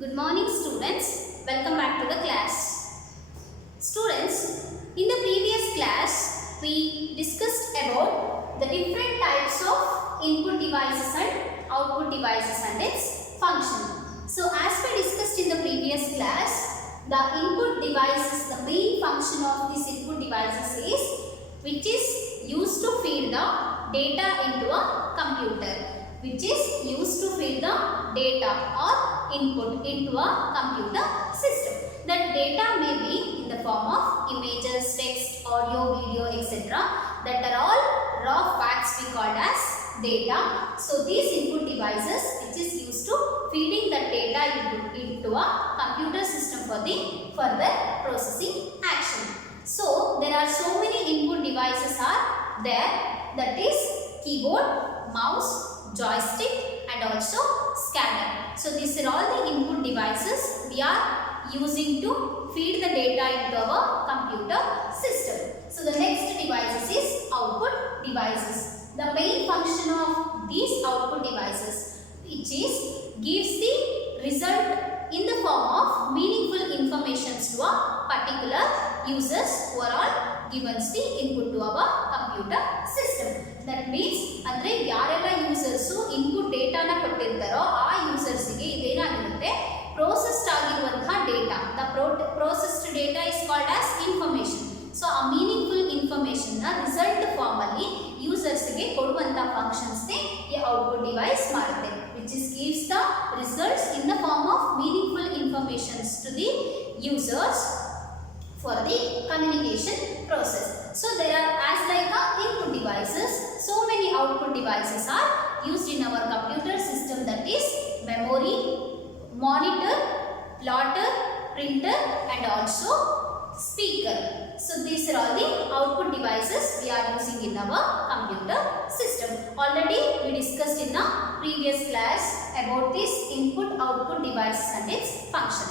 Good morning students, welcome back to the class. Students, in the previous class we discussed about the different types of input devices and output devices and its function. So as we discussed in the previous class, the input devices, the main function of these input devices is which is used to feed the data into a computer. Which is used to feed the data or input into a computer system. That data may be in the form of images, text, audio, video, etc. That are all raw facts we called as data. So these input devices which is used to feeding the data into a computer system for the further processing action. So there are so many input devices are there, that is keyboard, mouse, joystick and also scanner. So these are all the input devices we are using to feed the data into our computer system. So the next devices is output devices. The main function of these output devices which is gives the result in the form of meaningful information to a particular users who are all given the input to our computer system. That means ಅಂದ್ರೆ ಯಾರೆಲ್ಲ users input ಡೇಟಾನ ಕೊಟ್ಟಿರ್ತಾರೋ ಆ ಯೂಸರ್ಸ್ಗೆ ಇದೇನಾಗಿರುತ್ತೆ processed ಆಗಿರುವಂತಹ data. The processed data is called as information. So ಆ meaningful information ನ result form ಅಲ್ಲಿ ಯೂಸರ್ಸ್ಗೆ ಕೊಡುವಂತಹ functions ನೇ ಈ ಔಟ್ಪುಟ್ ಡಿವೈಸ್ ಮಾಡುತ್ತೆ. which is gives the results in the form of meaningful informations to the users for the communication process. So there are as like input devices, so many output devices are used in our computer system, that is memory, monitor, plotter, printer and also speaker. So these are all the output devices we are using in our computer system. Already we discussed in the previous class about this input output devices and its function.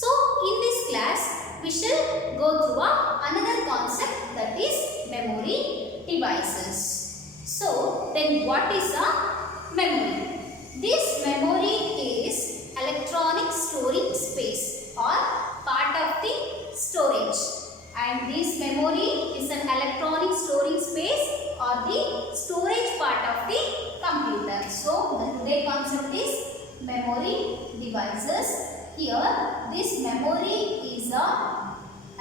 So in this class we shall go through another concept, that is memory devices. So then what is a memory? This memory is electronic storage space or part of the storage, and this memory is an electronic storage space or the storage part of the computer. So the today concept is memory devices. Here this memory is a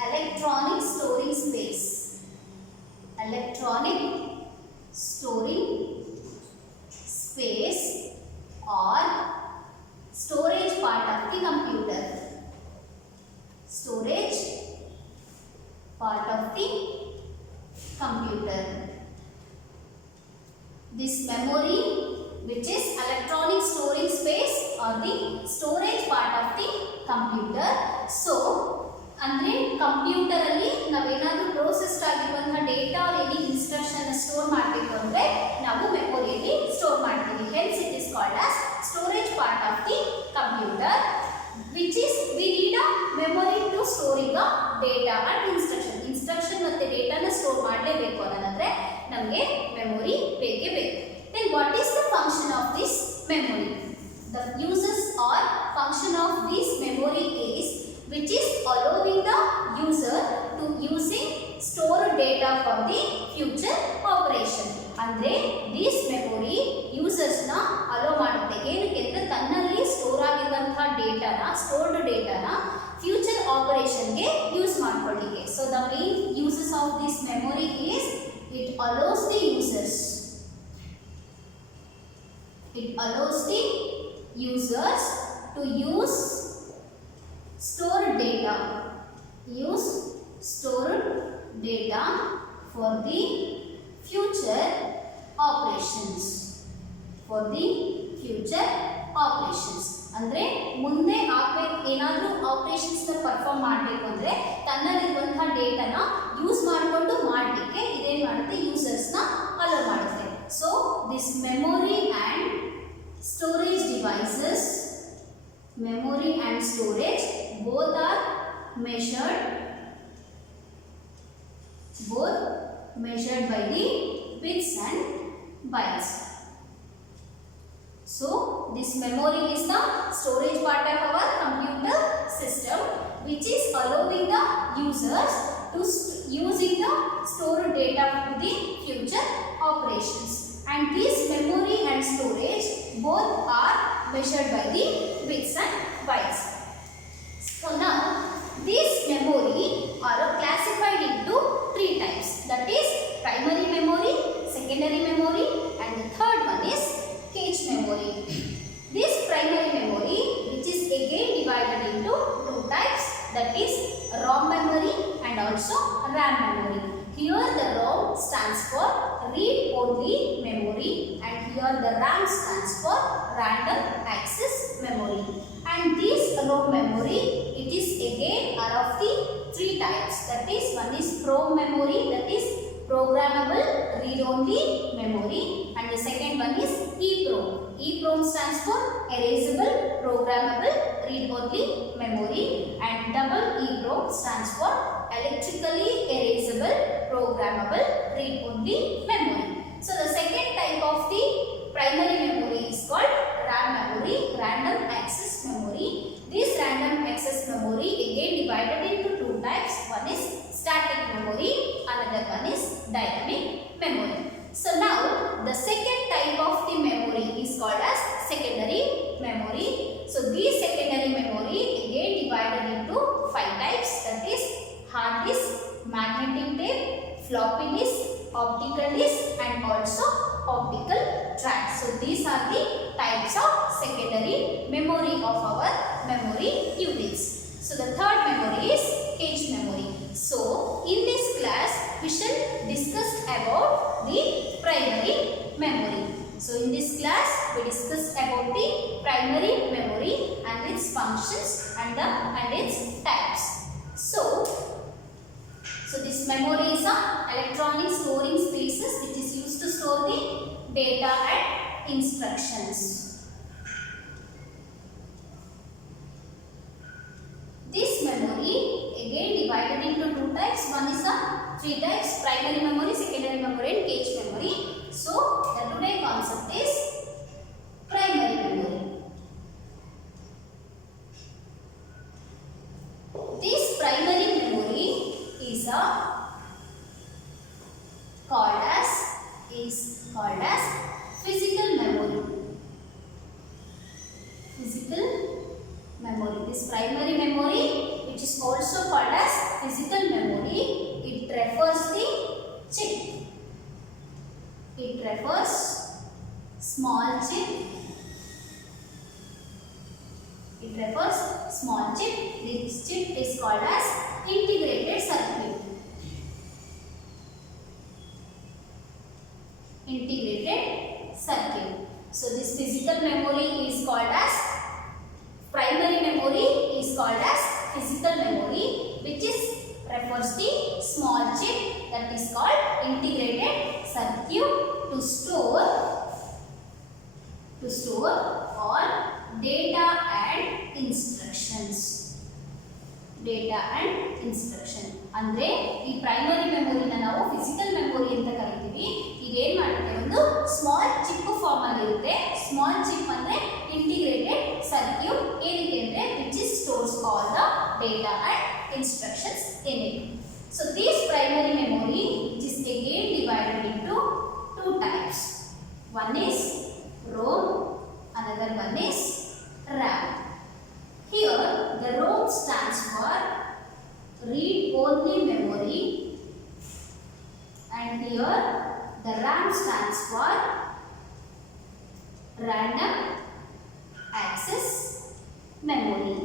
electronic storage space. Electronic storage space or storage part of the computer. Storage part of the computer. This memory which is electronic storage space or the storage part of the computer. So ಅಂದ್ರೆ computer ಅಲ್ಲಿ ನಾವೇನಾದ್ರೂ processed ಆಗಿರುವಂತಹ data any instruction store ಮಾಡಬೇಕು ಅಂದ್ರೆ ನಾವು ಮೆಮೊರಿಯಲ್ಲಿ store ಮಾಡ್ತೀವಿ. Hence it is called as storage part of the computer, which is we need a memory to storing a data and instruction ಮತ್ತೆ ಡೇಟಾನ ಸ್ಟೋರ್ ಮಾಡಲೇಬೇಕು ಅನ್ನೋದಾದ್ರೆ ನಮಗೆ ಮೆಮೊರಿ ಬೇಕೇ ಬೇಕು. Then what is the function of this memory? The uses or function of this memory is which is allowing the user to using stored data for the future operation. ಅಂದ್ರೆ this memory users ನ allow ಮಾಡುತ್ತೆ. ಏನಕ್ಕೆ ಅಂದ್ರೆ ತನ್ನಲ್ಲಿ store ಆಗಿರುವಂತಹ ಡೇಟಾನ stored ಡೇಟಾನ future operation ಗೆ use ಮಾಡ್ಕೊಳ್ಳಿಕ್ಕೆ. So the main uses of this memory is it allows the users to use stored data for the future operations. ಅಂದ್ರೆ ಮುಂದೆ ಆಗಬೇಕು ಏನಾದರೂ ಆಪರೇಷನ್ಸ್ ನ ಪರ್ಫಾರ್ಮ್ ಮಾಡಬೇಕು ಅಂದ್ರೆ ತನ್ನಲ್ಲಿರುವಂತಹ ಡೇಟಾನ ಯೂಸ್ ಮಾಡಿಕೊಂಡು ಮಾಡಲಿಕ್ಕೆ ಇದೇನು ಮಾಡುತ್ತೆ, ಯೂಸರ್ಸ್ ನ ಅಲೋ ಮಾಡುತ್ತೆ. So this memory and storage devices, memory and storage both are measured by the bits and bytes. So this memory is the storage part of our computer system, which is allowing the users to using the stored data for the future operations. And this memory and storage both are measured by the bits and bytes. So now this memory are classified into three types, that is primary memory, secondary memory, and the third one is cache memory. This primary memory, which is again divided into two types, that is ROM memory and also RAM memory. Here the ROM stands for read only memory and here the RAM stands for random access memory. And this ROM memory, it is again are of the three types, that is one is PROM memory, that is programmable read only memory, and the second one is EPROM. EPROM stands for erasable programmable read only memory, and double EPROM stands for electrically erasable programmable read only memory. So the second type of the primary memory is called RAM memory, random access memory. This random access memory again divided into two types, one is static memory, another one is dynamic memory. So now the second type of the memory is called as secondary memory. So this secondary memory again divided into five types, that is hard disk, magnetic tape, floppy disk, optical disk, and also optical track. So these are the types of secondary memory of our memory units. So the third memory is cache memory. So in this class we shall discuss about the primary memory. So in this class we discussed about the primary memory and its functions and its types. So this memory is a electronic storing spaces which is used to store the data and instructions. This memory again divided into two types. One is a three types: primary memory, secondary memory, and cache memory. So the today concept is primary memory. This primary memory is called as physical memory. Physical memory. This primary memory, which is also called as physical memory, it refers the chip. It refers small chip. It refers small chip. This chip is called as integrated circuit. Integrated circuit. So this physical memory is called as primary memory is called as physical memory, which is refers the small chip that is called integrated circuit to store all data and instructions. Data and instruction. ಅಂದ್ರೆ ಈ primary ಮೆಮೊರಿನ ನಾವು physical memory ಅಂತ ಕರಿತೀವಿ. ಈಗ ಏನು ಮಾಡುತ್ತೆ, ಒಂದು small chip form ಅಲ್ಲಿ ಇರುತ್ತೆ. ಸ್ಮಾಲ್ ಚಿಪ್ ಅಂದ್ರೆ ಇಂಟಿಗ್ರೇಟೆಡ್ ಸರ್ಕ್ಯೂಟ್. ಏನಕ್ಕೆ ಅಂದ್ರೆ which is stores all the data and instructions in it. So this primary memory which is again divided into two types. One is ROM, another one is RAM. Here the ROM stands for read only memory and here the RAM stands for random access memory.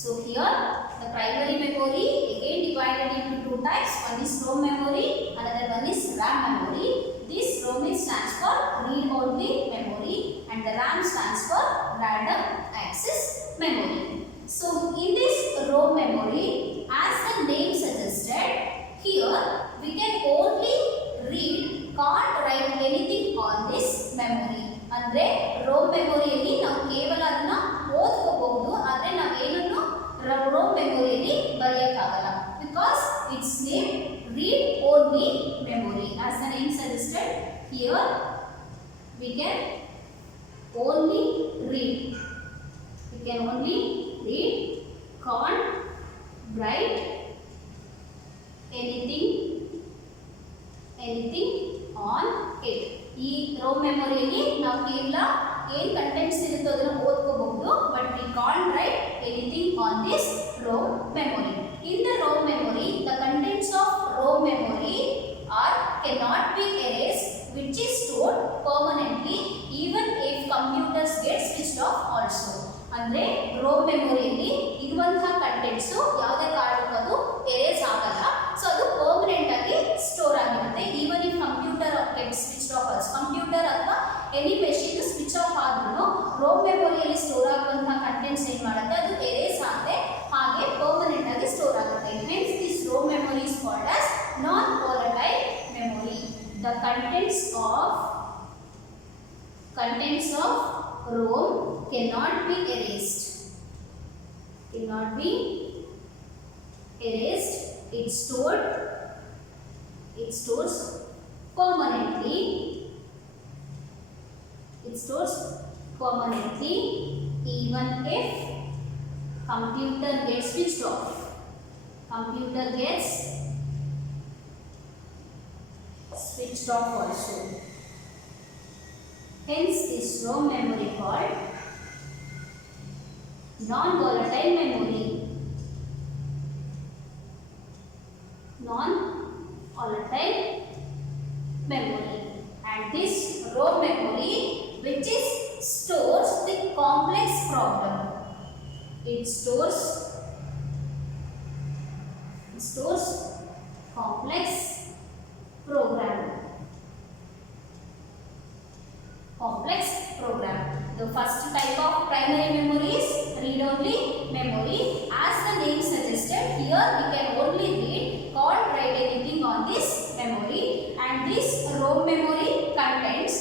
So here the primary memory again divided into two types. One is ROM memory, another one is RAM memory. This ROM stands for read only memory and the RAM stands for random access memory. So in this ROM memory, as the name suggested, here we can only read, can't write anything on this memory. ಅಂದ್ರೆ ROM ಮೆಮೊರಿಯಲ್ಲಿ ನಾವು ಕೇವಲ ಅದನ್ನ ಓದ್ಕೋಬಹುದು, ಆದರೆ ನಾವು ಏನನ್ನು ROM ಮೆಮೊರಿಯಲ್ಲಿ ಬರೆಯಕ್ಕಾಗಲ್ಲ. Because its name read only memory. As the name suggested, here we can only read. You can only read, can't write anything on it. ಈ ROM ಮೆಮೊರಿಯಲ್ಲಿ ನಾವು ಕೇವಲ ಏನು ಕಂಟೆಂಟ್ಸ್ ಇರುತ್ತೋ ಅದನ್ನು ಓದ್ಕೋಬಹುದು, but we can't write anything on this ROM memory. In the ROM memory, the contents of ROM memory are cannot be erased, which is stored permanently even if computers get switched off also. ಅಂದ್ರೆ rho ಮೆಮೊರಿಯಲ್ಲಿ ಇರುವಂತಹ contents ಯಾವುದೇ ಕಾರಣಕ್ಕೂ ಅದು erase ಆಗಲ್ಲ. So ಅದು permanent ಆಗಿ store ಆಗಿರುತ್ತೆ. Even if computer get switch off also, computer ಅಥವಾ ಎನಿ ಮೆಷಿನ್ ಸ್ವಿಚ್ ಆಫ್ ಆದ್ರೂ ರೋ ಮೆಮೊರಿಯಲ್ಲಿ ಸ್ಟೋರ್ ಆಗುವಂತಹ ಕಂಟೆಂಟ್ಸ್ ಏನು ಮಾಡುತ್ತೆ, ಅದು ಎರೇಸ್ ಆಗದೆ ಹಾಗೆ ಪರ್ಮನೆಂಟ್ ಆಗಿ ಸ್ಟೋರ್ ಆಗುತ್ತೆ. Hence this ROM memory is called as non volatile memory. The contents of ROM cannot be erased. It stores permanently. It stores permanently even if computer gets switched off. Computer gets switched off also. Hence this ROM memory called non-volatile memory. Non-volatile memory. And this ROM memory, which is stores the complex problem. It stores complex program. The first type of primary memory is read-only memory. As the name suggested, here we can only read, can't write anything on this memory. And this ROM memory contents,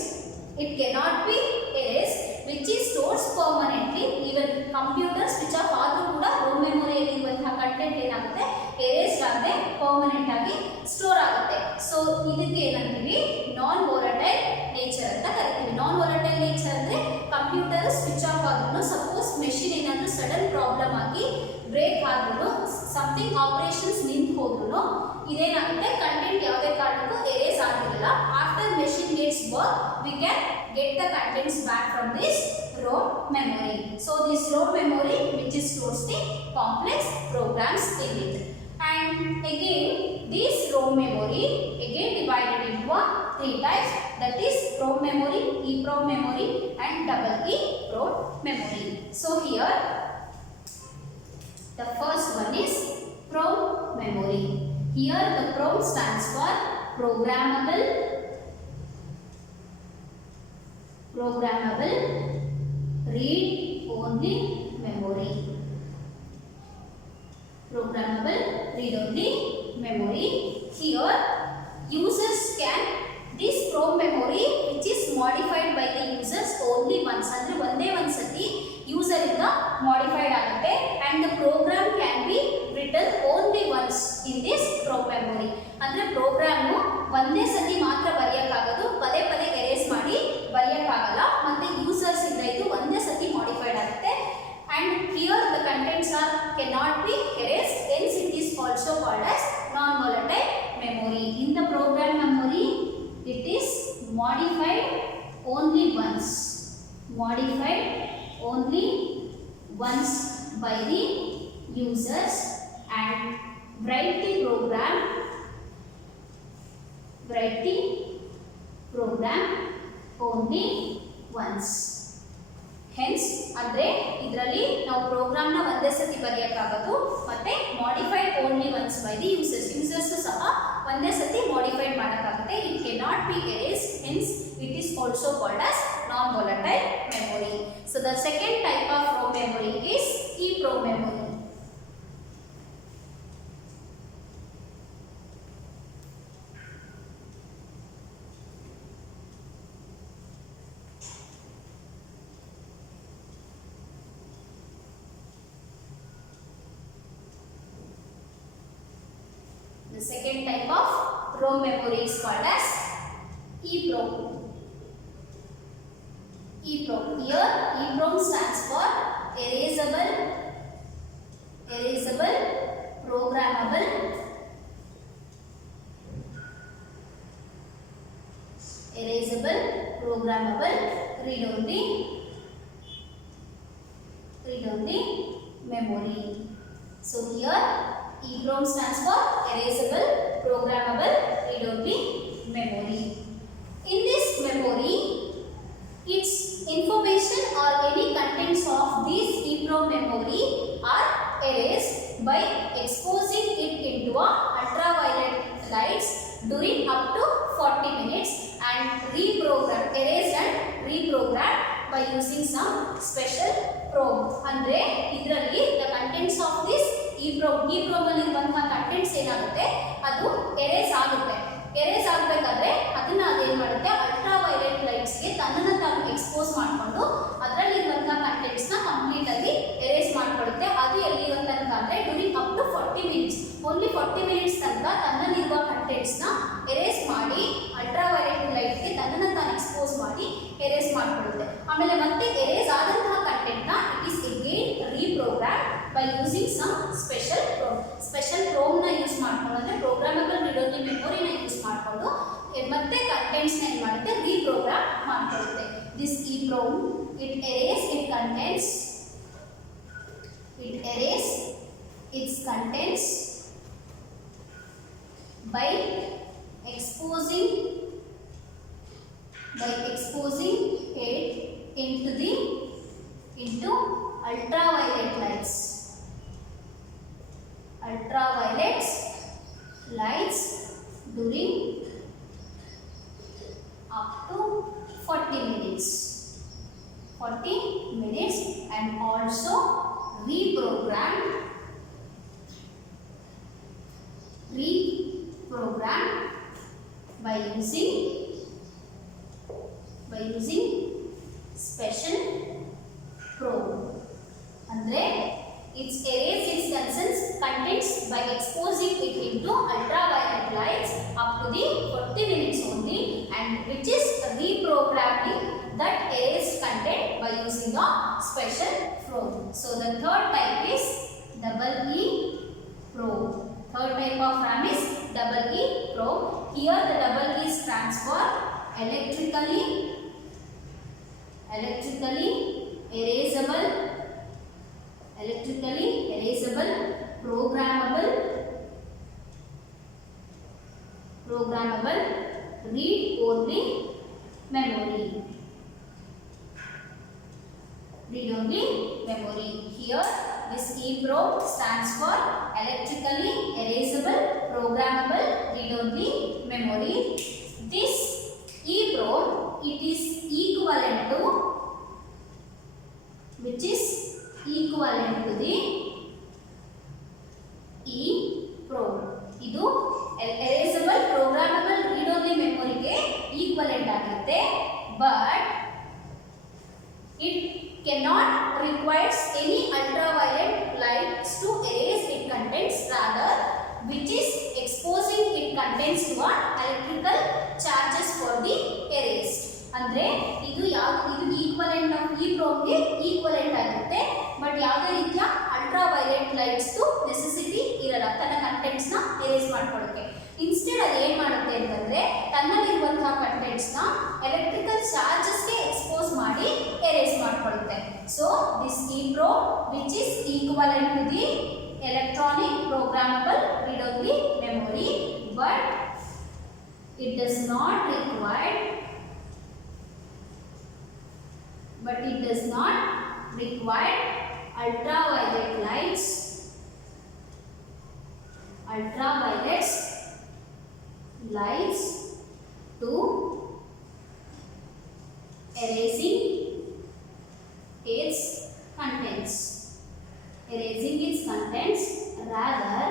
it cannot be erased, which is stores permanently. Even computers which are ಆದರೂ ಕೂಡ ROM memory ಇರುವಂತಹ content ಏನಾಗುತ್ತೆ, erase ಆಗದೆ permanent ಆಗಿ store ಆಗುತ್ತೆ. So ಇದಕ್ಕೆ ಏನಂತೀವಿ, ನಾನ್ volatile nature ಅಂತ ಕರಿತೀವಿ. ನಾನ್ ವೋಲಟೈಲ್ ನೇಚರ್ ಅಂದ್ರೆ ಕಂಪ್ಯೂಟರ್ ಸ್ವಿಚ್ ಆಫ್ ಆದ್ರೂ, ಸಪೋಸ್ ಮೆಷಿನ್ ಏನಾದರೂ ಸಡನ್ ಪ್ರಾಬ್ಲಮ್ ಆಗಿ ಬ್ರೇಕ್ ಆದ್ರೂ, ಸಮಥಿಂಗ್ ಆಪರೇಷನ್ಸ್ ನಿಂತು ಹೋದ್ರೂ ಇದೇನಾಗುತ್ತೆ, ಕಂಟೆಂಟ್ ಯಾವುದೇ ಕಾರಣಕ್ಕೂ ಎರೇಸ್ ಆಗಿರಲ್ಲ. After machine gets work, we can get the contents back from this ROM memory. So this ROM memory which stores the complex programs in it. And again this ROM memory again divided into three types, that is ROM memory, EEPROM memory and EEPROM memory. So here the first one is PROM memory. Here the PROM stands for programmable read only memory. Programmable read only memory. Here users can, this PROM memory which is modified by the users only once, andre onde one sati user inda modified agutte, and the program can be written only once in this PROM memory. andre program ಒಂದೇ ಸತಿ ಮಾತ್ರ ಬರೆಯಕ್ಕಾಗೋದು, ಪದೇ ಪದೇ erase ಮಾಡಿ ಬರೆಯಕ್ಕಾಗಲ್ಲ. ಮತ್ತೆ users ಇಂದ ಇದು ಒಂದೇ ಸತಿ ಮಾಡಿಫೈಡ್ ಆಗುತ್ತೆ. and here the contents are cannot be erased, hence it is also called as non volatile memory. In the program memory it is modified only once by the users, and write the program only once. Hence andre idರಲ್ಲಿ ನಾವು program ನ ಒಂದೇ ಸತಿ ಬರೆಯಕ್ಕಾಗೋದು, ಮತ್ತೆ modified only once by the users ಸಹ ಒಂದೇ ಸತಿ modified ಮಾಡಕ್ಕಾಗುತ್ತೆ. It cannot be erased, hence it is also called as non volatile memory. So the second type of ROM memory is EEPROM memory. The second type of ROM memory is called as EEPROM. EEPROM. Here EEPROM stands for erasable, programmable, read-only memory. So here EEPROM stands for erasable, programmable, read-only memory. In this memory, its information or any contents of this EEPROM memory are erased by exposing it into a ultraviolet lights during up to 40 minutes and erased and reprogrammed by using some special probe. Andre idralli the contents of this EEPROM ಅಲ್ಲಿ ಇರುವಂತಹ contents ಏನಾಗುತ್ತೆ ಅದು erase ಆಗುತ್ತೆ. erase ಆಗಬೇಕಾದ್ರೆ ಅದನ್ನ ಏನು ಮಾಡುತ್ತೆ ultraviolet lights ಗೆ ತನ್ನನ್ನು ತಾನು ಎಕ್ಸ್ಪೋಸ್ ಮಾಡಿಕೊಂಡು ಅದರಲ್ಲಿ ಇರುವಂತಹ ಕಂಟೆಂಟ್ಸ್ ನ ಕಂಪ್ಲೀಟ್ ಆಗಿ erase ಮಾಡಿಕೊಳ್ಳುತ್ತೆ. ಅದು ಎಲ್ಲಿರೋ ತನಕ ಅಂದ್ರೆ during up to 40 minutes, only 40 minutes ತನಕ ತನ್ನಲ್ಲಿರುವ ಕಂಟೆಂಟ್ಸ್ ನ erase ಮಾಡಿ ಅಲ್ಟ್ರಾವೈಲೆಟ್ ಲೈಟ್ ಗೆ ತನ್ನನ್ನು ತಾನು ಎಕ್ಸ್ಪೋಸ್ ಮಾಡಿ erase ಮಾಡಿಕೊಳ್ಳುತ್ತೆ. ಆಮೇಲೆ ಮತ್ತೆ erase ಆದಂತಹ ಕಂಟೆಂಟ್ ನ it is again reprogramme by using some special probe ನ ಯೂಸ್ ಮಾಡ್ಕೊಂಡು ಅಂದ್ರೆ ಪ್ರೋಗ್ರಾಮಬಲ್ ರೀಡ್-ಓನ್ಲಿ ಮೆಮೊರಿ ನ ಯೂಸ್ ಮಾಡ್ಕೊಂಡು ಮತ್ತೆ ಕಂಟೆಂಟ್ಸ್ ನ ಏನು ಮಾಡುತ್ತೆ reprogramme ಮಾಡ್ಕೊಳ್ಳುತ್ತೆ. This EEPROM it erase its contents by exposing it into ultraviolet lights during up to 40 minutes and also reprogrammed by using special probe. Andre it's erase its contents by exposing it into ultraviolet lights up to the 40 minutes only, and which is reprogramming that erased content by using a special probe. So the third type is EEPROM. Third type of RAM is EEPROM. Here the E stands for electrically erasable, programmable, read-only memory. Here this EEPROM stands for electrically erasable, programmable, read-only memory. This EEPROM it is equivalent to the EEPROM. ಇದು erasable, programmable, read-only memory ಗೆ equivalent ಆಗುತ್ತೆ, but it cannot requires any ultraviolet lights to erase its contents, rather which is exposing its contents to electrical charges for the erased. ಅಂದ್ರೆ ಇದು equivalent of EEPROM ಗೆ equivalent ಆಗುತ್ತೆ, but ಯಾವುದೇ ರೀತಿಯ ultraviolet lights necessity ಇರಲ್ಲ ತನ್ನ contents ನ erase ಮಾಡ್ಕೊಳ್ಳೋಕೆ. ಇನ್ಸ್ಟೆಡ್ ಅದು ಏನು ಮಾಡುತ್ತೆ ಅಂತಂದ್ರೆ ತನ್ನಲ್ಲಿರುವಂತಹ ಕಂಟೆಂಟ್ಸ್ ನ ಎಲೆಕ್ಟ್ರಿಕಲ್ ಚಾರ್ಜಸ್ ಗೆ ಎಕ್ಸ್ಪೋಸ್ ಮಾಡಿ erase ಮಾಡ್ಕೊಳ್ಳುತ್ತೆ. So this EEPROM which is equivalent to the electronic programmable read-only memory, but it does not require ultraviolet lights to erasing its contents. Rather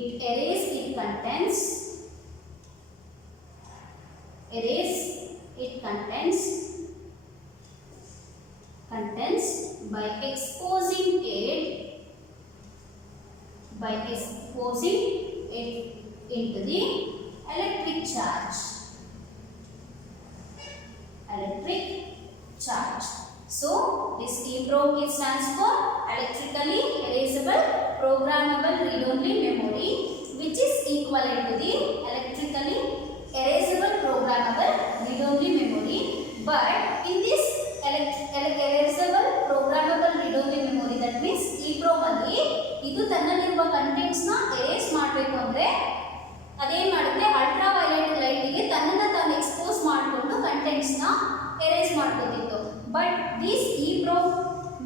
it erase its contents by exposing it into the electric charge. This EEPROM stands for electrically erasable programmable read-only memory, which is equivalent to the electrically erasable programmable read-only memory. But in this erasable programmable read-only memory, that means EEPROM ಅಲ್ಲಿ ಇದು ತನ್ನಲ್ಲಿರುವ contents ನ erase ಮಾಡಬೇಕು ಅಂದ್ರೆ ಅದೇನ್ ಮಾಡುತ್ತೆ, ultra violet light ಗೆ ತನ್ನನ್ನ ತಾನು ಎಕ್ಸ್ಪೋಸ್ ಮಾಡಿಕೊಂಡು ಕಂಟೆಂಟ್ಸ್ ನ ಎರೇಸ್ ಮಾಡ್ಕೊತಿತ್ತು. ಬಟ್ ದಿಸ್ EEPROM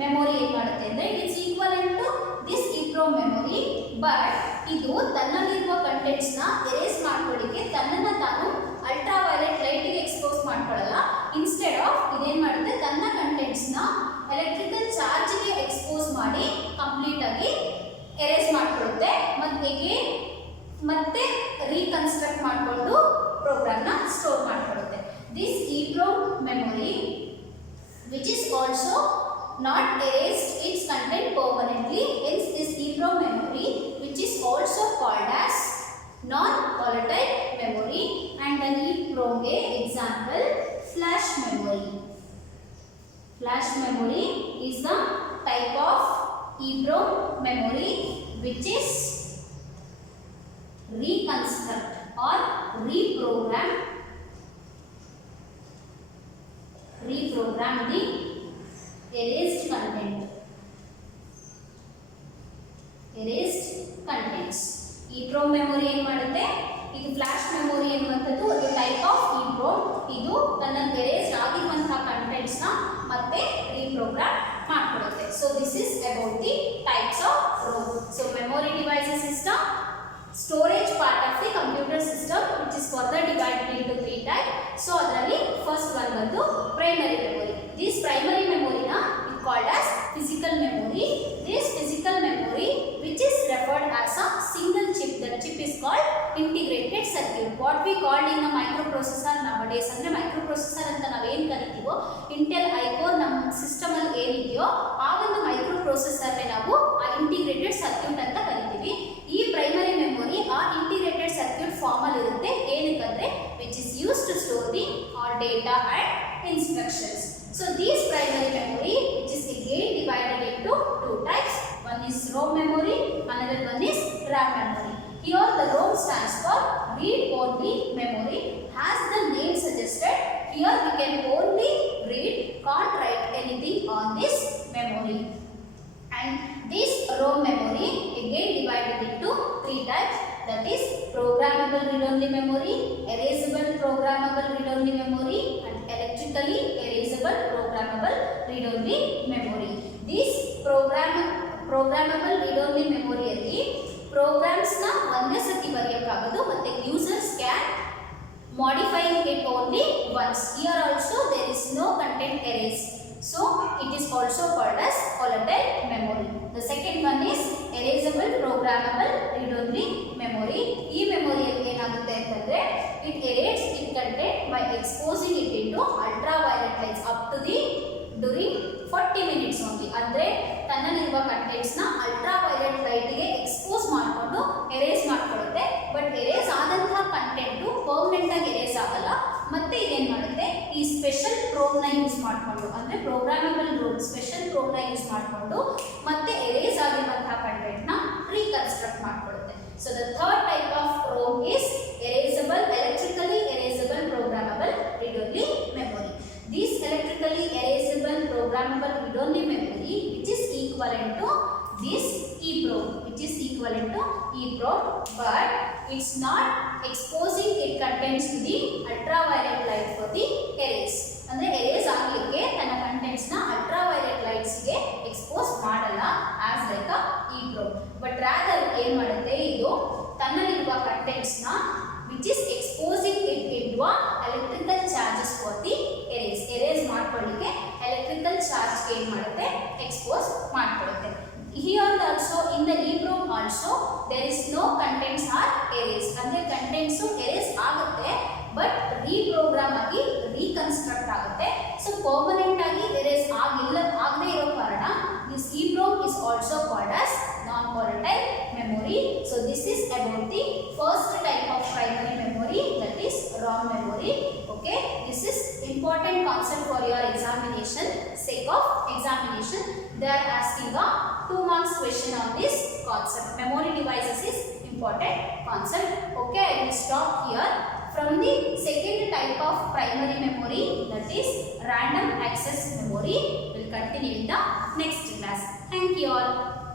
ಮೆಮೊರಿ ಏನ್ ಮಾಡುತ್ತೆ ಅಂದ್ರೆ it's equivalent to this EEPROM memory, but ಇದು ತನ್ನಲ್ಲಿರುವ ಕಂಟೆಂಟ್ಸ್ ನ ಎರೇಸ್ ಮಾಡ್ಕೊಳ್ಳಿಕ್ಕೆ ತನ್ನನ್ನ ತಾನು ಅಲ್ಟ್ರಾ ವೈಲೆಟ್ ಲೈಟ್ ಗೆ ಎಕ್ಸ್ಪೋಸ್ ಮಾಡ್ಕೊಳ್ಳಲ್ಲ. ಇನ್ಸ್ಟೆಡ್ ಆಫ್ ಇದೇನ್ ಮಾಡುತ್ತೆ, ತನ್ನ ಕಂಟೆಂಟ್ಸ್ ನ ಎಲೆಕ್ಟ್ರಿಕಲ್ ಚಾರ್ಜ್ ಗೆ ಎಕ್ಸ್ಪೋಸ್ ಮಾಡಿ ಕಂಪ್ಲೀಟ್ ಆಗಿ ಎರೇಸ್ ಮಾಡ್ಕೊಳ್ಳುತ್ತೆ. ಮತ್ತೆ ರೀಕನ್ಸ್ಟ್ರಕ್ಟ್ ಮಾಡಿಕೊಂಡು ಪ್ರೋಗ್ರಾಮ್ ನ ಸ್ಟೋರ್ ಮಾಡ್ಕೊಳ್ಳುತ್ತೆ. This EEPROM memory, which is also not erased its content permanently, hence this EEPROM memory, which is also called as non-volatile memory. And an EEPROM example, flash memory. Flash memory is the type of EEPROM memory which is reconstruct or reprogram the erased contents. EEPROM memory ಏನು ಮಾಡುತ್ತೆ, ಇದು flash memory ಎನ್ನುವಂಥದ್ದು ಒಂದು type of EEPROM. ಇದು ತನ್ನ erase ಆಗಿರುವಂತಹ contents ನ ಮತ್ತೆ ರೀಪ್ರೋಗ್ರಾಮ್ ಮಾಡ್ಕೊಡುತ್ತೆ. So this is about the types of ROM. So memory devices system, storage part of the computer system, which is further divided into 3 types. So adರಲ್ಲಿ first one ಬಂದು primary memory. This primary memory na is called as physical memory. This physical memory, which is referred as a single chip, that chip is called integrated circuit. What we called in a microprocessor nowadays, ಅಂದ್ರೆ microprocessor ಅಂತ ನಾವು ಏನು ಕರಿತೀವೋ, Intel i-Core ನಮ್ಮ system ಅಲ್ಲಿ ಏನಿದೆಯೋ ಆ ಒಂದು microprocessor ನೇ ನಾವು ಆ integrated circuit ಅಂತ ಕರಿತೀವಿ. ಈ ಪ್ರೈಮರಿ ಮೆಮೊರಿ ಆ ಇಂಟಿಗ್ರೇಟೆಡ್ ಸರ್ಕ್ಯೂಟ್ ಫಾರ್ಮ್ ಅಲ್ಲಿ ಇರುತ್ತೆ. ಏನಕ್ಕಂದ್ರೆ which is used to store the all data and instructions. So these primary memory, which is again divided into 2 types. One is ROM memory, another one is RAM memory. Here the ROM stands for read only memory. As the name suggested, here we can only read, can't write anything on this memory. And this ROM memory again divided into 3 types, that is programmable read-only memory, erasable programmable read-only memory, and electrically erasable programmable read-only memory. This programmable read-only memory ಅಲ್ಲಿ programs ನ ಒಂದೇ ಸತಿ ಬರೆಯಕ್ಕಾಗೋದು, ಮತ್ತೆ users can modify it only once. Here also there is no content erase. So it is also called as volatile memory. The second one is erasable programmable read-only memory. ಈ ಮೆಮೊರಿಯಲ್ಲಿ ಏನಾಗುತ್ತೆ ಅಂತಂದ್ರೆ it erases its content by exposing it into ultraviolet lights up to the during 40 minutes only. ಅಂದ್ರೆ ತನ್ನಲ್ಲಿರುವ contents ನ ultraviolet light ಗೆ expose ಮಾಡಿಕೊಂಡು erase ಮಾಡ್ಕೊಳ್ಳುತ್ತೆ. But erase ಆದಂತಹ content permanent ಆಗಿ erase ಆಗಲ್ಲ. ಮತ್ತೆ ಇದೇನ್ ಮಾಡುತ್ತೆ, ಈ ಸ್ಪೆಷಲ್ ಪ್ರೋಮ್ ನ ಯೂಸ್ ಮಾಡಿಕೊಂಡು, ಅಂದ್ರೆ ಪ್ರೋಗ್ರಾಮಬಲ್ ROM ಸ್ಪೆಷಲ್ ಪ್ರೋಮ್ ನ ಯೂಸ್ ಮಾಡಿಕೊಂಡು ಮತ್ತೆ ಎರೇಸ್ ಆಗಿರುವಂತಹ ಕಂಟೆಂಟ್ ನ ರೀಕನ್ಸ್ಟ್ರಕ್ಟ್ ಮಾಡ್ಕೊಳ್ಳುತ್ತೆ. So the third type of ROM is erasable, electrically erasable programmable read-only memory. This electrically erasable programmable read-only memory, which is equivalent to this EEPROM, but it's not exposing its contents to the ultraviolet light for the erase. ಅಂದ್ರೆ erase ಆಗಲಿಕ್ಕೆ ತನ್ನ contents ನ ultraviolet lights ಗೆ expose ಮಾಡಲ್ಲ as like a EEPROM, but rather ಏನ್ ಮಾಡುತ್ತೆ, ಇದು ತನ್ನಲ್ಲಿರುವ contents ನ which is exposing it into a electrical charges for the erase ಮಾಡ್ಕೊಳ್ಳಿಕ್ಕೆ electrical charge ಏನು ಮಾಡುತ್ತೆ, expose ಮಾಡ್ಕೊಳ್ಳುತ್ತೆ. Here also in the EEPROM also there is no contents are erased. ಅಂದ್ರೆ contents erase ಆಗುತ್ತೆ but reprogramme ಆಗಿ reconstruct ಆಗುತ್ತೆ. So permanent ಆಗಿ erase ಆಗದೇ ಇರೋ ಕಾರಣ this EEPROM is also called as non-volatile memory. So this is about the first type of primary memory, that is ROM memory. Okay, this is it important concept for your examination, sake of examination. They are asking a 2 marks question on this concept. Memory devices is important concept. Okay, I will stop here. From the second type of primary memory, that is random access memory, will continue in the next class. Thank you all.